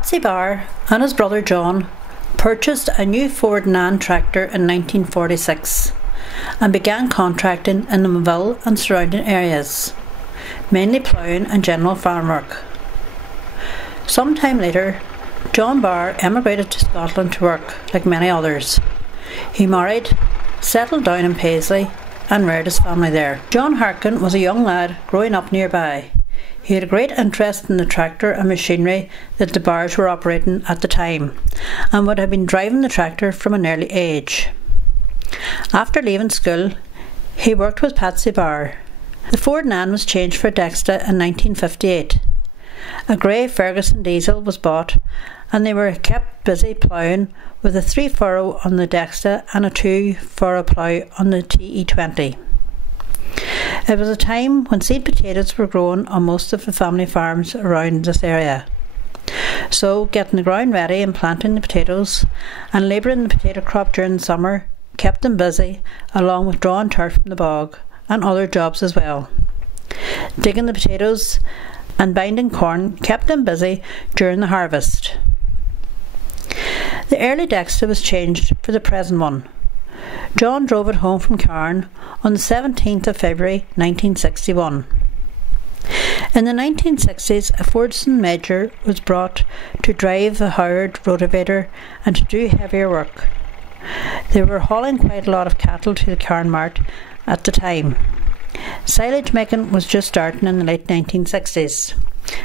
Patsy Barr and his brother John purchased a new Ford tractor in 1946 and began contracting in the Moville and surrounding areas, mainly ploughing and general farm work. Some time later, John Barr emigrated to Scotland to work, like many others. He married, settled down in Paisley and reared his family there. John Harkin was a young lad growing up nearby. He had a great interest in the tractor and machinery that the Barrs were operating at the time, and would have been driving the tractor from an early age. After leaving school, he worked with Patsy Barr. The Ford Nan was changed for a Dexta in 1958. A grey Ferguson diesel was bought, and they were kept busy ploughing with a 3-furrow on the Dexta and a 2-furrow plough on the TE20. It was a time when seed potatoes were grown on most of the family farms around this area. So getting the ground ready and planting the potatoes and labouring the potato crop during the summer kept them busy, along with drawing turf from the bog and other jobs as well. Digging the potatoes and binding corn kept them busy during the harvest. The early Dexta was changed for the present one. John drove it home from Cairn on the 17th of February 1961. In the 1960s, a Fordson Major was brought to drive the Howard rotavator and to do heavier work. They were hauling quite a lot of cattle to the Cairn Mart at the time. Silage making was just starting in the late 1960s,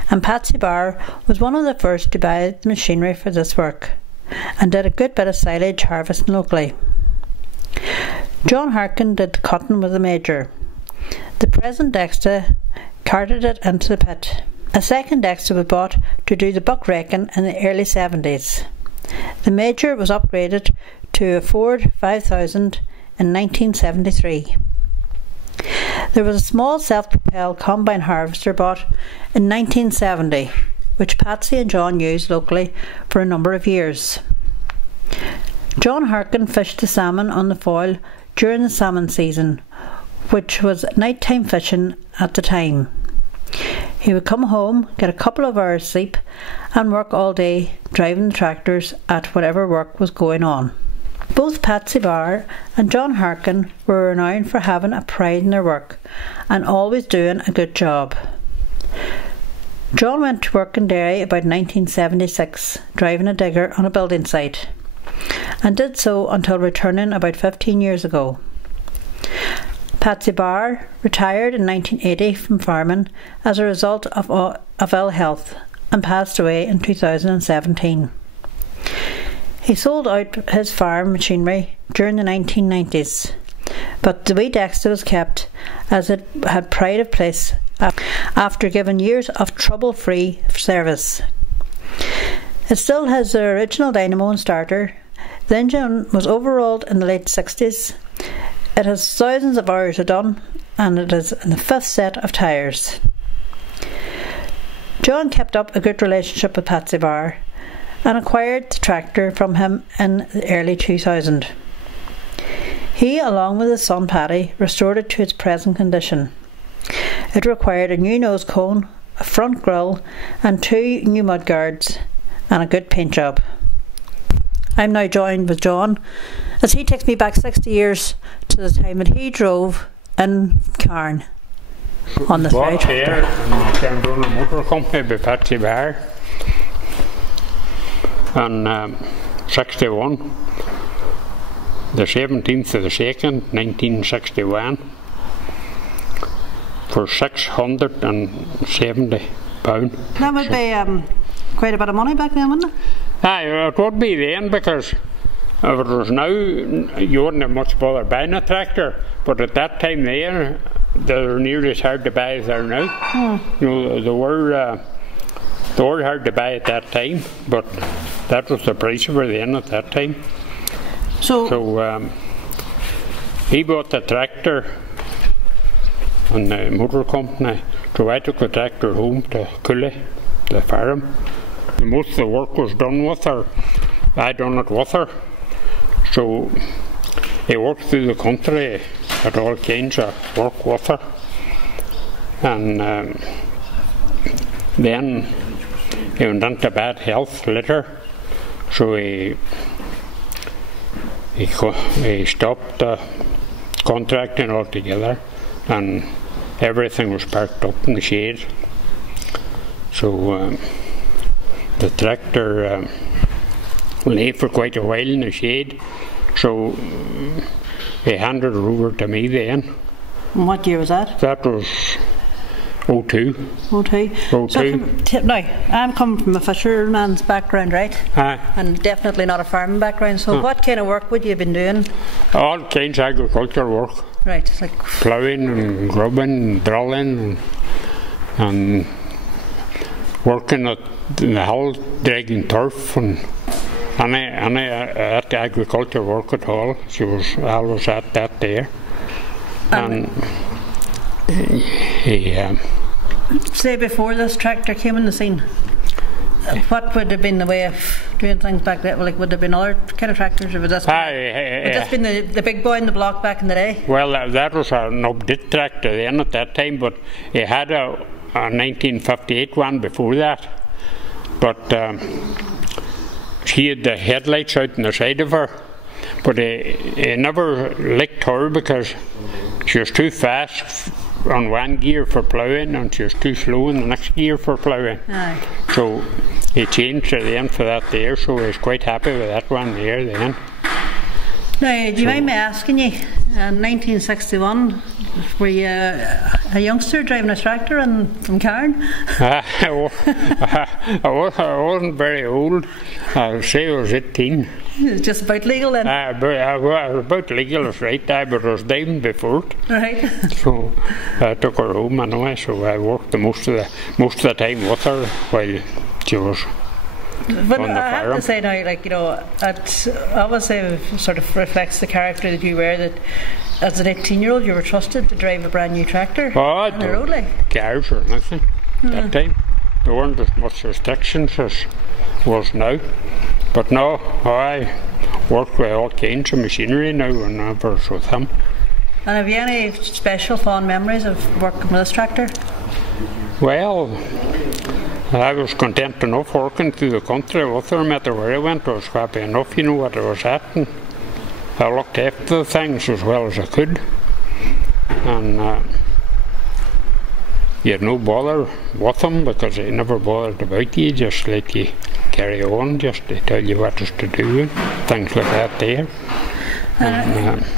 and Patsy Barr was one of the first to buy the machinery for this work, and did a good bit of silage harvesting locally. John Harkin did the cutting with the Major. The present Dexta carted it into the pit. A second Dexta was bought to do the buck raking in the early 70s. The Major was upgraded to a Ford 5000 in 1973. There was a small self-propelled combine harvester bought in 1970, which Patsy and John used locally for a number of years. John Harkin fished the salmon on the foyle during the salmon season, which was nighttime fishing at the time. He would come home, get a couple of hours sleep, and work all day driving the tractors at whatever work was going on. Both Patsy Barr and John Harkin were renowned for having a pride in their work and always doing a good job. John went to work in Derry about 1976, driving a digger on a building site, and did so until returning about 15 years ago. Patsy Barr retired in 1980 from farming as a result of ill health and passed away in 2017. He sold out his farm machinery during the 1990s, but the wee Dexta was kept as it had pride of place after giving years of trouble-free service. It still has the original dynamo and starter. The engine was overhauled in the late 60s. It has thousands of hours done, and it is in the 5th set of tyres. John kept up a good relationship with Patsy Barr and acquired the tractor from him in the early 2000s. He, along with his son Paddy, restored it to its present condition. It required a new nose cone, a front grille, and 2 new mudguards, and a good paint job. I'm now joined with John as he takes me back 60 years to the time that he drove in Cairn on this very tractor. Cairn Brunner Motor Company by Patsy Barr in 61, the 17th of the 2nd, 1961, for £670. That would be quite a bit of money back then, wouldn't it? Aye, it would be then, because if it was now, you wouldn't have much bother buying a tractor, but at that time there, they're nearly as hard to buy as they are now. You know, they were hard to buy at that time, but that was the price of it then at that time. So he bought the tractor and the motor company, so I took the tractor home to Cooley, the farm. Most of the work was done with her. I done it with her. So he worked through the country at all kinds of work with her. And then he went into bad health later, so he stopped contracting altogether, and everything was parked up in the shade. So the tractor lay for quite a while in the shade, so he handed it over to me then. And what year was that? That was 02. 02. So now, I'm coming from a fisherman's background, right? And definitely not a farming background, so what kind of work would you have been doing? All kinds of agricultural work. Right, like ploughing and grubbing and drilling and working at the hill, dragging turf and any agriculture work at all. She was always at that there. And he say before this tractor came on the scene, what would have been the way of doing things back then? Like, would there have been other kind of tractors, or would this been the big boy in the block back in the day? Well, that was an update tractor then at that time, but he had a 1958 one before that. But she had the headlights out on the side of her, but he never licked her because she was too fast on one gear for ploughing and she was too slow in the next gear for ploughing. Aye. So he changed her then for that there, so he was quite happy with that one there then. Now, do you mind me asking you, in 1961, were you a youngster driving a tractor from Cairn? I wasn't very old. I would say I was 18. Just about legal then? I was about legal, that's right, but I was diving before it. Right. So I took her home anyway, so I worked the most of the time with her while she was but I have to say now, like, you know, it obviously sort of reflects the character that you were, that as an 18-year-old you were trusted to drive a brand new tractor on the road, like. Cars or nothing that time. There weren't as much restrictions as was now. But no, I work with all kinds of machinery now whenever it's with him. And have you any special fond memories of working with this tractor? Well, I was content enough working through the country with her, no matter where I went. I was happy enough, you know, what I was at, and I looked after the things as well as I could. And you had no bother with them because they never bothered about you, just let you carry on, just to tell you what is to do and things like that there.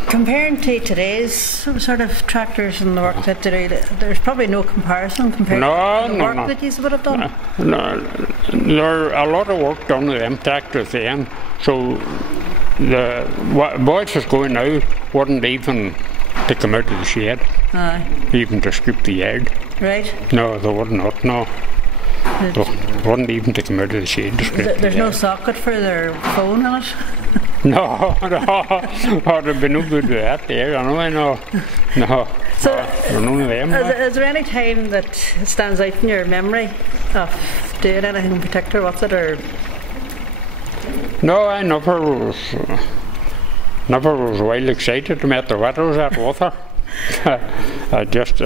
Comparing to today's sort of tractors and the work that they do, there's probably no comparison compared to the work that you would have done? No, there's a lot of work done with them tractors then, so the boys that's going now wouldn't even to come out of the shed, even to scoop the yard. Right. No, they would not, no. They wouldn't even to come out of the shed to scoop There's no socket for their phone in it? No, there'd be no good with that there, anyway, no. So, none of them. Is there any time that stands out in your memory of doing anything in particular with it, or? No, I never was wild excited no matter what I was at with her. I just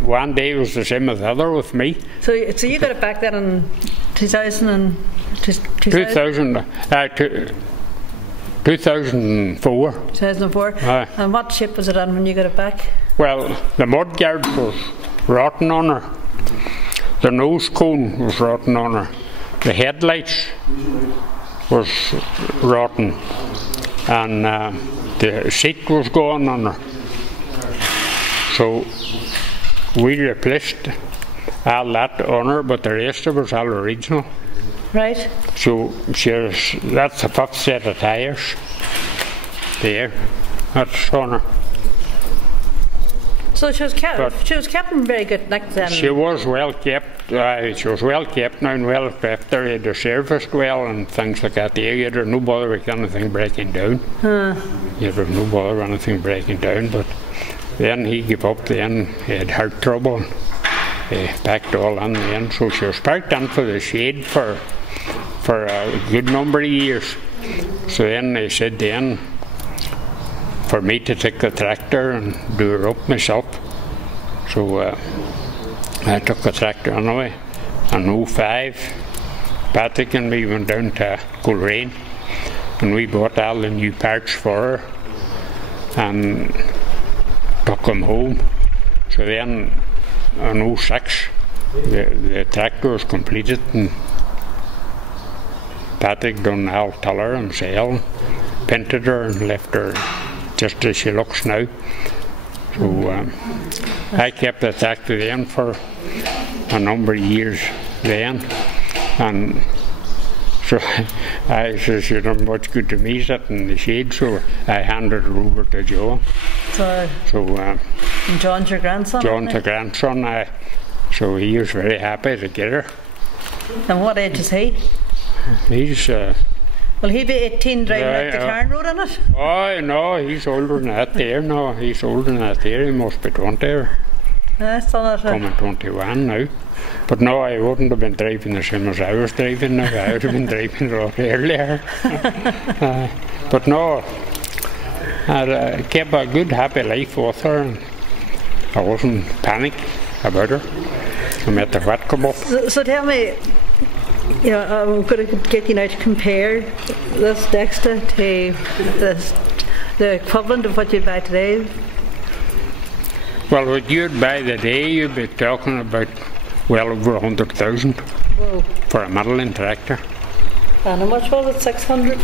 one day was the same as the other with me. So you got it back then in 2004. 2004. And what ship was it on when you got it back? Well, the mud guard was rotten on her. The nose cone was rotten on her. The headlights was rotten, and the seat was gone on her. So we replaced all that on her, but the rest of it was all original. Right. So that's the fifth set of tyres there. That's on her. So she was kept in very good nick then. She was well kept. She was well kept now and well looked after. You had her serviced well and things like that. You had her no bother with anything breaking down. You had her no bother with anything breaking down. But then he gave up. Then he had heart trouble. He packed all in the end. So she was packed in for the shade for a good number of years. So then they said then for me to take the tractor and do her up myself. So I took the tractor anyway. in 05, Patrick and me went down to Cooley and we bought all the new parts for her and took them home. So then in 06, the tractor was completed and Patrick done all tiller and sail, painted her and left her just as she looks now. So I kept the tractor then for a number of years then, and so I says, "You're not much good to me sitting in the shade," so I handed it over to John. So and John's your grandson? John's a grandson, so he was very happy to get her. And what age is he? He's Will he be 18 driving out the Cairn Road on it? Oh no, he's older than that there. No, he's older than that there. He must be 20 or coming 21 now. But no, I wouldn't have been driving the same as I was driving now. I would have been driving a lot earlier. But no, I kept a good happy life with her and I wasn't panicked about her. I met the what come up. So tell me, you know, I'm going to get you now to compare this Dexta to the equivalent of what you buy today. Well, what you'd buy today, you'd be talking about well over 100,000 for a middling tractor. And how much was it? 600?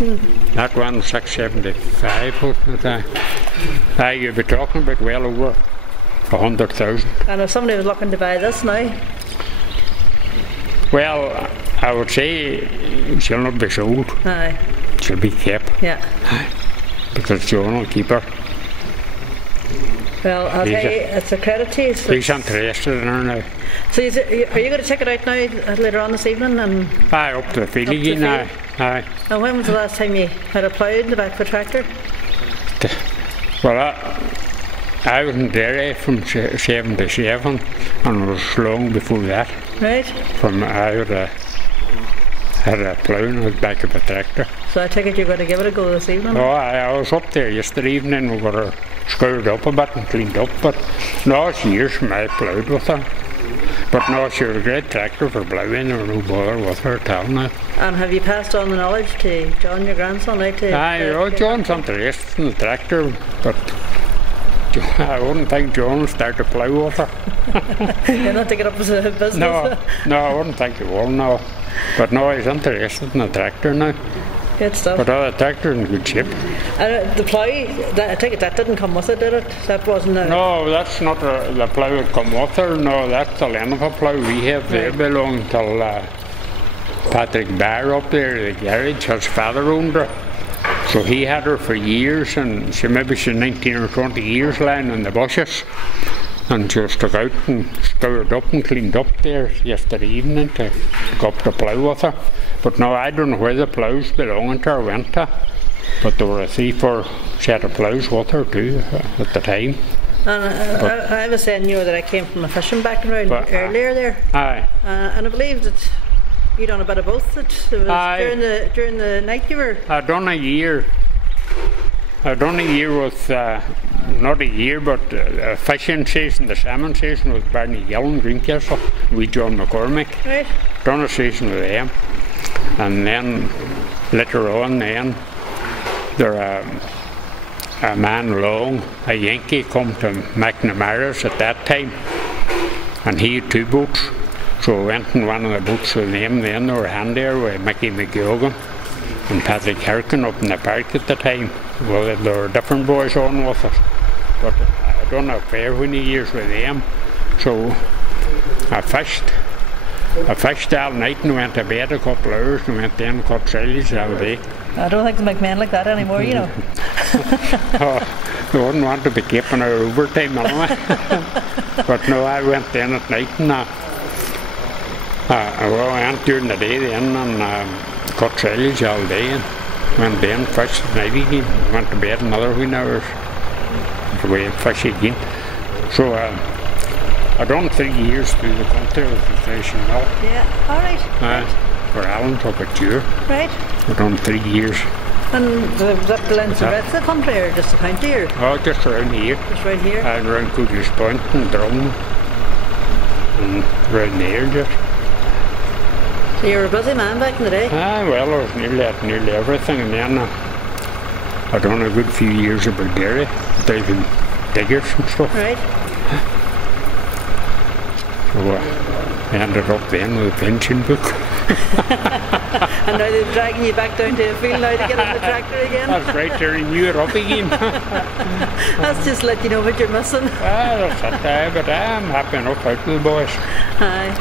That one 675, wasn't it? You'd be talking about well over 100,000. And if somebody was looking to buy this now? Well, I would say she'll not be sold. Aye. She'll be kept. Yeah. Because John will keep her. Well, I'll tell you, it's a credit to you. He's interested in her now. So are you going to check it out now later on this evening? And up to the field again now. Aye. And when was the last time you had a plough in the back of a tractor? Well, I was in Derry from 77 and it was long before that. Right. I had a plough in the back of a tractor. So I take it you're going to give it a go this evening? Oh, I was up there yesterday evening. We got her scoured up a bit and cleaned up, but no, it's years from I ploughed with her. But no, she was a great tractor for ploughing. There was no bother with her at all now. And have you passed on the knowledge to John, your grandson? John's interested in the tractor, but I wouldn't think John would start to plough with her. You're not taking it up as a business? No, I wouldn't think he will, no. But no, he's interested in the tractor now. Good stuff. But the tractor's in good shape. The plough, I take it that didn't come with it, did it? That wasn't No, that's not the plough that come with her. No, that's the end of a plough we have. They belong to Patrick Barr up there, the garage. His father owned her. So he had her for years, and she's 19 or 20 years lying in the bushes. And she was took out and scoured up and cleaned up there yesterday evening to go up the plough with her. But no, I don't know where the ploughs belonging to her went to. But there were a 3-4 set of ploughs with her too at the time. And I was saying, that I came from a fishing background earlier there. Aye. And I believe that you done a bit of both. That it was during the night you were. I done a year with not a year, but a fishing season, the salmon season with Barney Gill and Greencastle. We John McCormick. Right. Done a season with them, and then later on, there a man Long, a Yankee, come to McNamara's at that time, and he had 2 boats. So I went in one of the boats with them. Then they were handy with Mickey McGogan and Patrick Harkin up in the park at the time. Well, there were different boys on with us, but I done a fair many years with them. So I fished all night and went to bed a couple of hours and went then and caught silage all day. I don't think they make men like that anymore, you know. They wouldn't want to be keeping our overtime anyway. But no, I went then at night and I went during the day then and caught silage all day and went then fished at night again. Went to bed another few hours away and fish again. So I done 3 years through the country with the fishing mill. Yeah, alright. For Alan up at Dure. Right. I done 3 years. And was that the length of the country or just the county? Or? Oh, just around here. Just around here? And around Cooley's Point and Drum and around there just. So you were a busy man back in the day? Well, I was nearly everything, and then I'd done a good few years of Bulgaria, diving diggers and stuff. Right. So I ended up then with a pension book. And now they're dragging you back down to a field now to get on the tractor again? That's right, to renew it up again. That's just let you know what you're missing. That's it, but I'm happy enough out with the boys. Aye.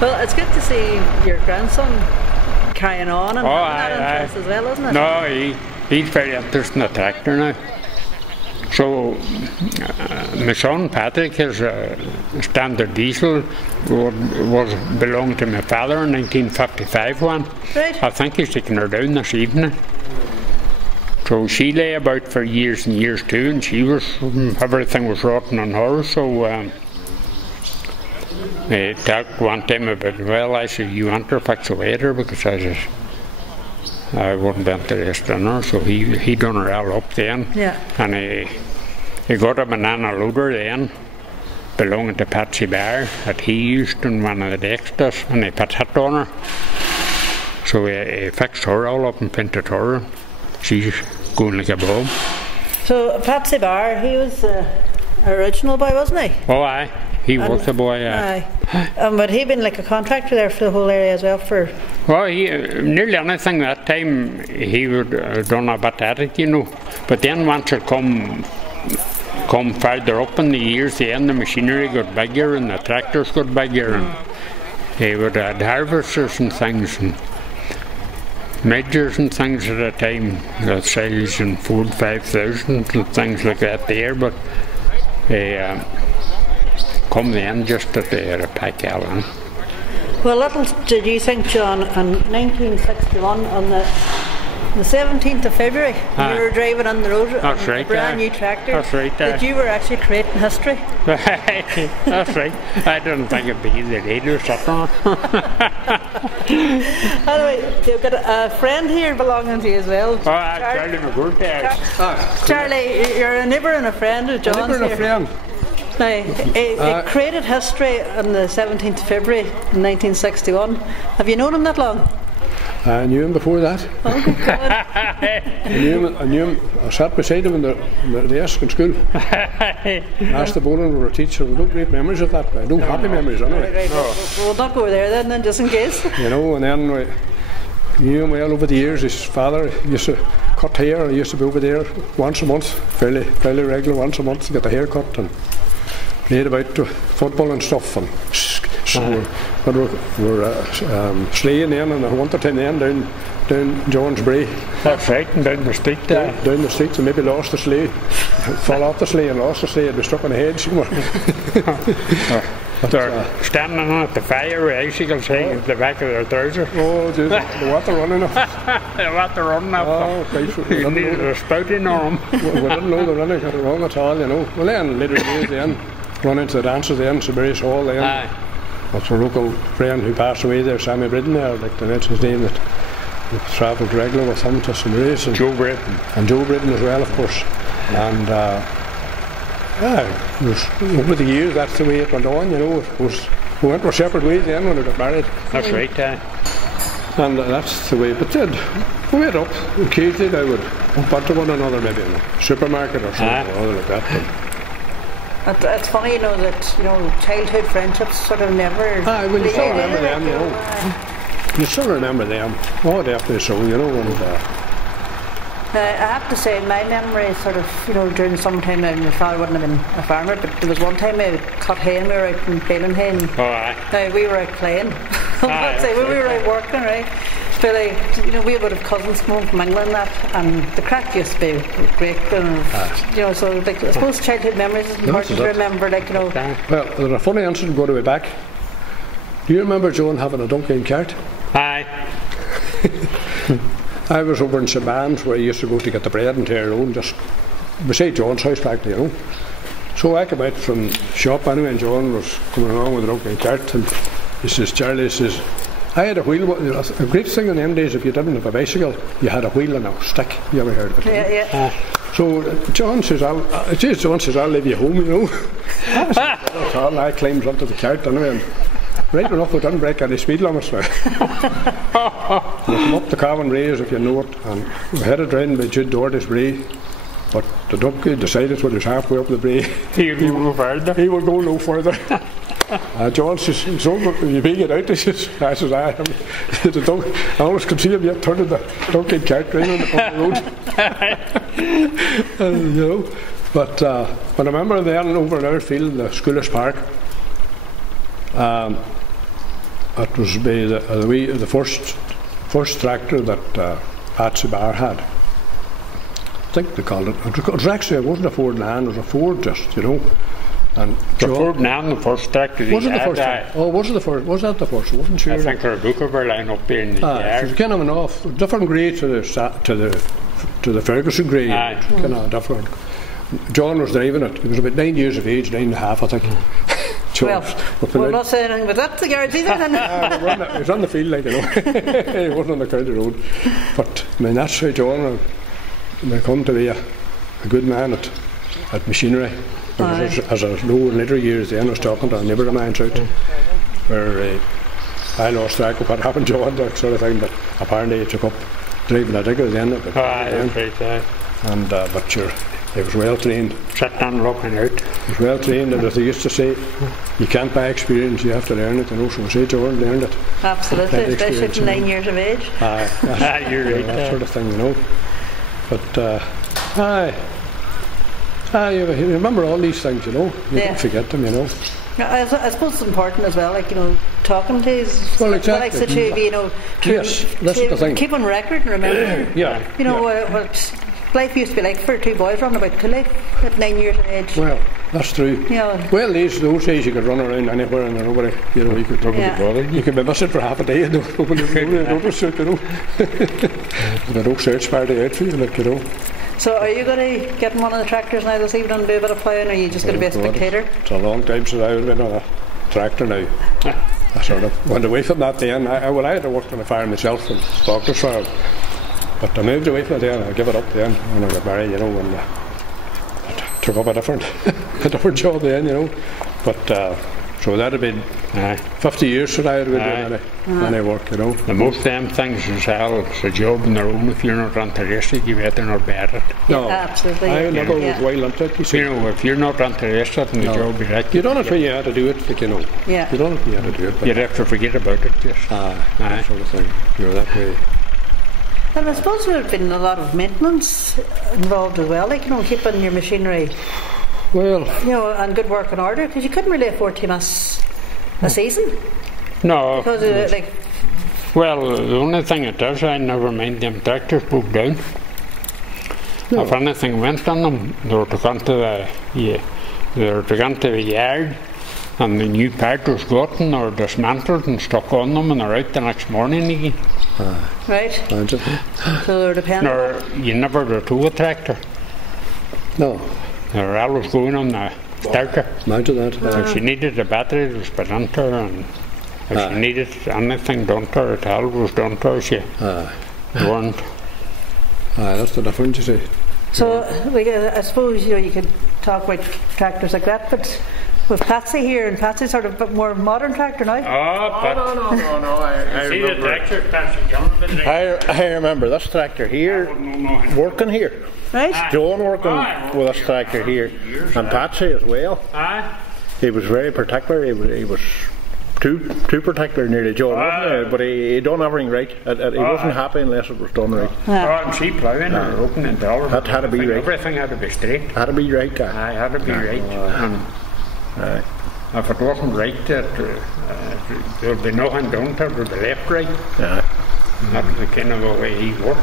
Well, it's good to see your grandson carrying on and having that interest as well, isn't it? No, he's very interested in the tractor now. So, my son Patrick, his standard diesel belonged to my father in 1955 one. Right. I think he's taking her down this evening. So she lay about for years and years too, and everything was rotten on her, so I talked one time about, well, I said, you want her fix away at her, because I wasn't interested in her, so he done her all up then. Yeah. And he got a banana loader then, belonging to Patsy Barr, that he used in one of the Dextas, and he put hit on her. So he fixed her all up and painted her. She's going like a bomb. So Patsy Barr, he was the original boy, wasn't he? Oh, aye. He was the boy, aye. But he'd been like a contractor there for the whole area as well for... Well, nearly anything that time he would done a bit at it, you know. But then once it come further up in the years, then the machinery got bigger and the tractors got bigger, and he would have harvesters and things and majors and things at the time, the size and Ford 5000 and things like that there. But come then just that they had a pack Allen. Well, little did you think, John, in 1961 on the 17th of February, you were driving on the road on a brand new tractor. That's right. That you were actually creating history. That's right. I didn't think it'd be the radio something. Anyway, you've got a friend here belonging to you as well. Charlie McGourt there. Charlie, you're a neighbour and a friend of John's. A neighbour and a friend. Now, he created history on the 17th of February 1961. Have you known him that long? I knew him before that. Oh, God. I knew him. I sat beside him in the desk in school. Asked the bowling we were a teacher. We don't great memories of that. No happy memories anyway. Right. We'll not go there then, just in case. You know, and then we knew him well over the years. His father used to cut hair, and he used to be over there once a month, fairly regular, once a month to get the hair cut, and played about football and stuff. And we're sleighing then on the winter time then down John's Brae. That's right, and down the street there. Down the street, and maybe lost the sleigh. Fall off the sleigh and lost the sleigh. It'd be stuck on the head somewhere. They're standing on at the fire with icicles hanging at the back of their trousers. Oh, geez, the water running off. The water running off. Oh, Christ. You needed a spouting on them. We didn't know they were running wrong at all, you know. Well, then, later days then, run into the dances then, Sabarius Hall then. Aye. That's a local friend who passed away there, Sammy Bridden there, like that's his name, that travelled regular with him to St Mary's. And Joe Bridden. And Joe Bridden as well, of course. And it was, over the years, that's the way it went on, you know. We went our separate ways then when we got married. That's right, And that's the way, but then we went up. Occasionally I would bump into one another, maybe in a supermarket or something or other like that. It's funny, you know, that childhood friendships sort of never. Well, you still remember them, you know. You still remember them. Oh, definitely so, you know. And I have to say, my memory sort of, during summertime, now my father wouldn't have been a farmer, but there was one time I cut hay and we were out in baling hay. And now we were out playing. We were out working, right? But we would have cousins come home from England and the crack used to be great. And, so I suppose childhood memories is important to remember. Well, there's a funny incident going way back. Do you remember Joan having a donkey and cart? Aye. I was over in St Anne's where I used to go to get the bread and Tyrone, just beside John's house back there, you know. So I came out from the shop anyway, and John was coming along with a donkey and cart, and he says, Charlie says, I had a wheel. A great thing in them days, if you didn't have a bicycle, you had a wheel and a stick. You ever heard of it? Yeah. So John says, I'll leave you home, you know. That's all. I climbed onto the cart anyway, and Right enough, we didn't break any speed limits now. We come up the Common Rays, if you know it, and we headed round by Jude Doherty's Bray, but the donkey decided when he was halfway up the Bray, he would go no further. He would go no further. John says, "So you being it out?" He says, "I says, I am." I always could see him yet turning the donkey cart round on the road. You know, but I remember then over in our field, the Schoolish Park. It was the first tractor that Patsy Barr had. I think they called it. It was actually, it wasn't a Ford Nan, it was a Ford just, you know. And the Ford Nan, the first tractor. Was it the first? Oh, was it the first? Was that the first? I wasn't sure. I think there were a book of her line up there in the yard. It was kind of an off, different grade to the Ferguson grade. Kind of different. John was driving it. He was about 9 years of age, 9 and a half, I think. Well, we'll not say anything about that, the guards either. He was on the field, like, you know. He wasn't on the county road. But I mean, that's how John may come to be a good man at machinery. As a low in later years, then I was talking to a neighbour of mine's out, where I lost track of what happened to John, that sort of thing. But apparently he took up driving a digger then. But sure, he was well trained. Sat down looking out. He was well trained, and as they used to say, you can't buy experience, you have to learn it. You know, so we say Jordan learned it. Absolutely, especially at 9 years of age. You're right. That sort of thing, you know. But you remember all these things, you know. You don't forget them, you know. I suppose it's important as well, like, you know, talking to his, well, exactly. Like such a, you know, yes, that's the thing. Keep on record and remember. Yeah. You know what life used to be like for two boys running about Cooley at 9 years of age. Well, that's true. Yeah. Well, those days you could run around anywhere and nobody, you know, you could be missing for half a day and nobody notice it, you know. There's no search party out for you, like, you know. So are you going to get in one of the tractors now this evening and do a bit of ploughing, or are you just going to be a spectator? It's a long time since I've been on a tractor now. I sort of went away from that then. I had to work on a farm myself in Doctor's Farm, but I moved away from it then. I gave it up then when I got married, you know, and I took up a different job then, you know. But so that had been 50 years since I had been doing any work, you know. The most of them things as well, it's a job on their own. If you're not interested, you better not bet it. No, absolutely. I never was well into it. You know, if you're not interested in the job, you don't have when you had to do it, like, you know. Yeah. You don't have when you had to do it. You'd have to forget about it, just. That sort of thing. You're that way. And I suppose there have been a lot of maintenance involved as well, like, you know, keeping your machinery, well, you know, and good work in order, because you couldn't really afford to miss a season. No. Because well, the only thing it does, I never mind them tractors broke down. No. If anything went on them, they were to go to the yard, and the new part was gotten or dismantled and stuck on them, and they're out the next morning again. Right. So they're dependent. Or you never were to a tractor. No. They were always going on the starter. Imagine that. If she needed a battery, it was put on her, and if she needed anything done to her, it all was done to her. She weren't. That's the difference, you see. So, I suppose, you know, you could talk about tractors like that, but with Patsy here, and Patsy's sort of a more modern tractor now. No. I see the tractor, Patsy. I remember this tractor here, working here. Right. John working with this tractor here, and Patsy as well. He was very particular. He was too particular nearly, John, wasn't he? But he done everything right. He wasn't happy unless it was done right. And she ploughing or opening the door. That had to be right. Everything had to be straight. Had to be right. Had to be right. If it wasn't right, there would be nothing done to it. It would be left right. That's the kind of a way he worked.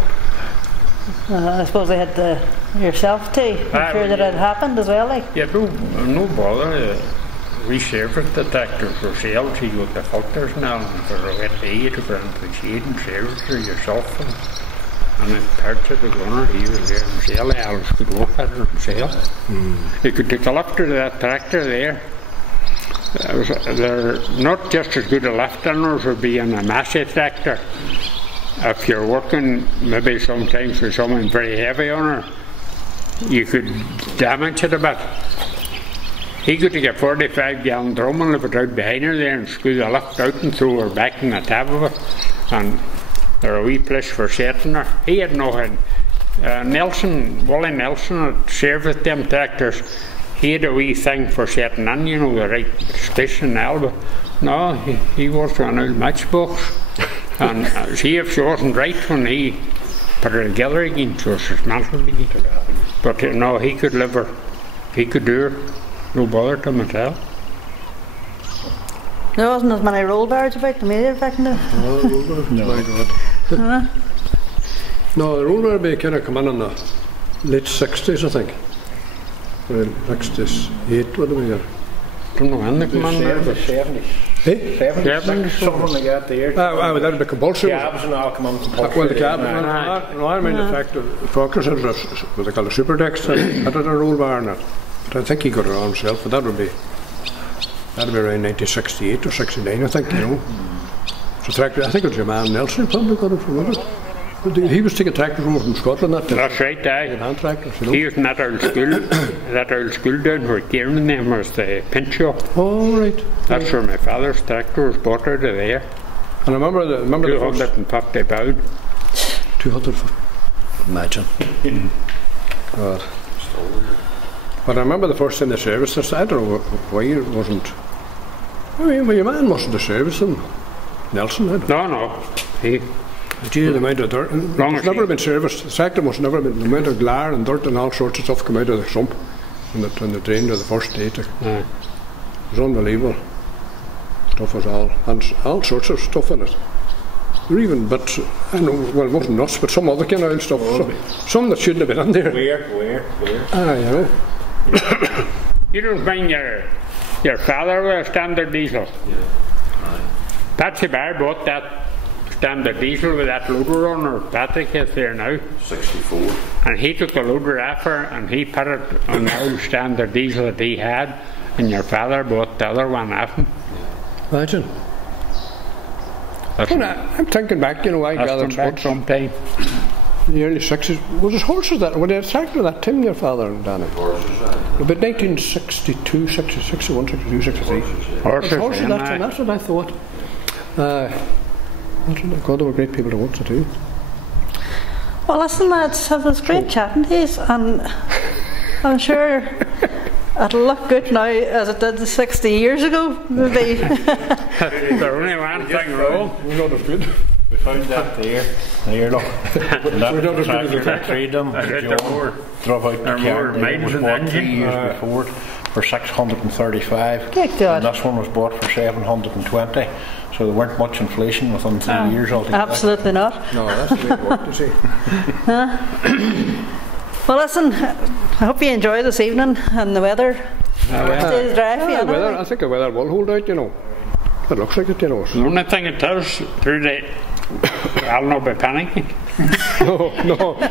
I suppose they had yourself to make sure that it happened as well, like. Yeah, no bother. We serviced the tractor for sale. She got the filters now, and for a wet day to go into the shade and service her yourself. And then parts of the runner, he was there himself. I always could walk at it himself. You could take a lift to that tractor there. They're not just as good a lift runners would be on a massive tractor. If you're working maybe sometimes with someone very heavy on her, you could damage it a bit. He could take a 45-gallon drum and lift it out behind her there and screw the lift out and throw her back in the top of it. And there were a wee place for setting her. He had no head. Wally Nelson had serviced them tractors. He had a wee thing for setting in, you know, the right space and elbow. No, he worked on old matchbox. And see if she wasn't right when he put her together again, so she dismantled again. But no, he could live her. He could do her. No bother to him at all. There wasn't as many roll bars about the media back then. No, the roll bar, no. My God. No, the roll bar may kind of come in the late 60s, I think. 68, what do we get? I don't know when they come in there. The 70s. Hey? 70s, something like that there. Without the compulsory. Cabs and all come on compulsory. Well, the cab, no, I mean the fact that Fordson was what they call a super Dexta, that had a roll bar in it. But I think he got it on himself, but that'd be around 1968 or 69, I think, you know. So tractor, I think it was your man Nelson probably got it from it. He was taking tractors over from Scotland. That's right, aye. Hand tractors, you know. He was in that old school down where Kieran and them was the pinch shop. Oh, right. That's where my father's tractor was bought out of there. And I remember the 250 pound. 250. Imagine. God. But I remember the first time they serviced us. I don't know why it wasn't. I mean, well, your man mustn't have serviced him. Nelson had. No. He. Gee, the amount of dirt. It's never been serviced. The tractor must never been. The amount of glare and dirt and all sorts of stuff come out of the sump and the drain of the first day. It was unbelievable. Stuff was all sorts of stuff in it. There even bits, I know, well, it wasn't nuts, but some other kind of old stuff. Some that shouldn't have been in there. Where? You know. You don't bring your father with a standard diesel. Yeah. Patsy Barr bought that standard diesel with that loader on her. Patrick is there now. 64. And he took the loader off her and he put it on the old standard diesel that he had, and your father bought the other one off him. Imagine. I'm thinking back, you know, I gathered back sometime. In the early 60s. Was it horses that? Were they a tractor that time, your father and Danny? Horses, about 1962, 61, 62, 63. Horses that time, that's what I thought. God, they were great people to work to do. Well, listen, lads, it was great chatting to you, and I'm sure it'll look good now as it did 60 years ago, maybe. There's only one thing wrong. We're not as good. We found that there. There, look. We're not as good as the tractor. Freedom. Drove out the car. It was bought 3 years before for 635. Good God. And this one was bought for 720. So there weren't much inflation within 3 years altogether. Absolutely not. No, that's great work to see. Well, listen, I hope you enjoy this evening and the weather. Stays dry for you, I think the weather will hold out, you know. It looks like it, you know. The only thing it does through the... I'll not be panicking.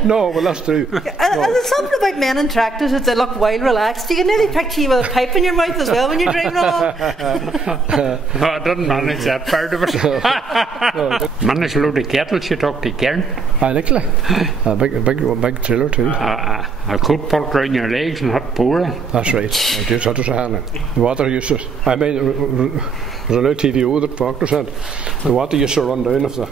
No, well that's true. There's something about men in tractors that they look wild relaxed. You can nearly picture you with a pipe in your mouth as well when you're driving along. No, I didn't manage that part of it. Managed a load of kettle, she talked to Karen. Actually, a big trailer too. A coat pulled round your legs and hot pouring. That's right. I just had to say the water used to. I mean, there's an old TVO that Proctor said. The water used to run down of the.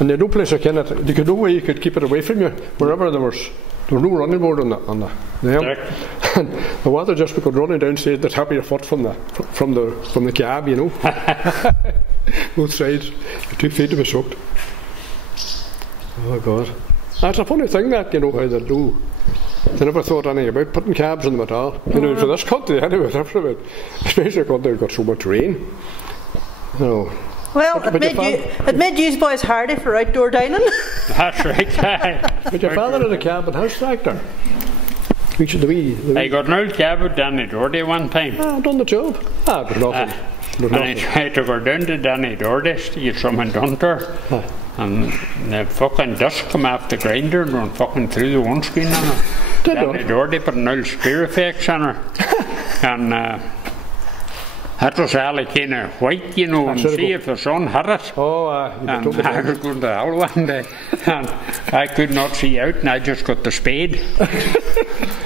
And there's no place there could no way you could keep it away from you. Wherever there was no running board on the and the water just would go running down straight the top of your foot from the cab, you know. Both sides. Your 2 feet to be soaked. Oh God. That's a funny thing that, you know, how they do. They never thought anything about putting cabs in them at all. You know, for this country anyway, especially because they've got so much rain. You know. Well, it made you boys hardy for outdoor dining. That's right. But your father had a cab and house tractor. I got an old cab with Danny Doherty one time. Done the job. But nothing. And I tried to go down to Danny Doherty's to get something done to her. And the fucking dust come off the grinder and run fucking through the windscreen on her. Danny Doherty put an old spear effects on her. And That was all kind of white, you know, and see if the sun hit it. Oh, and I was going to hell one day, and I could not see out, and I just got the spade.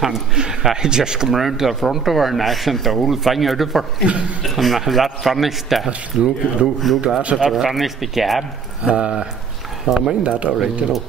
And I just come round to the front of her and I sent the whole thing out of her. And that finished no glass after that. That finished the cab. I mind that, alright, you know.